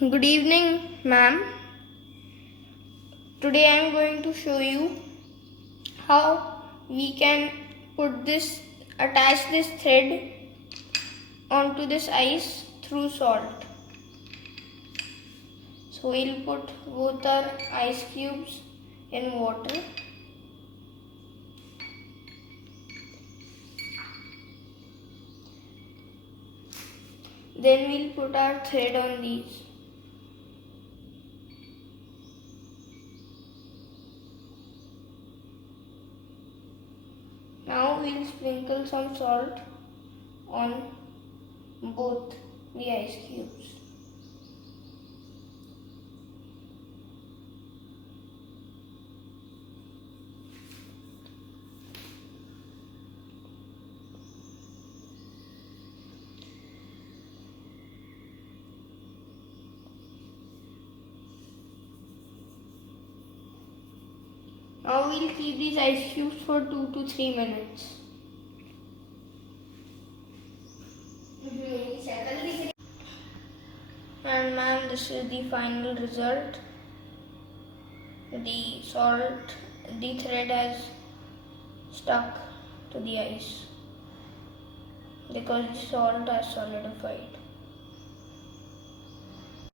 Good evening, ma'am. Today I am going to show you how we can attach this thread onto this ice through salt. So we'll put both our ice cubes in water. Then we'll put our thread on these. Now we'll sprinkle some salt on both the ice cubes. Now we'll keep these ice cubes for 2 to 3 minutes. And ma'am, this is the final result. The thread has stuck to the ice because the salt has solidified.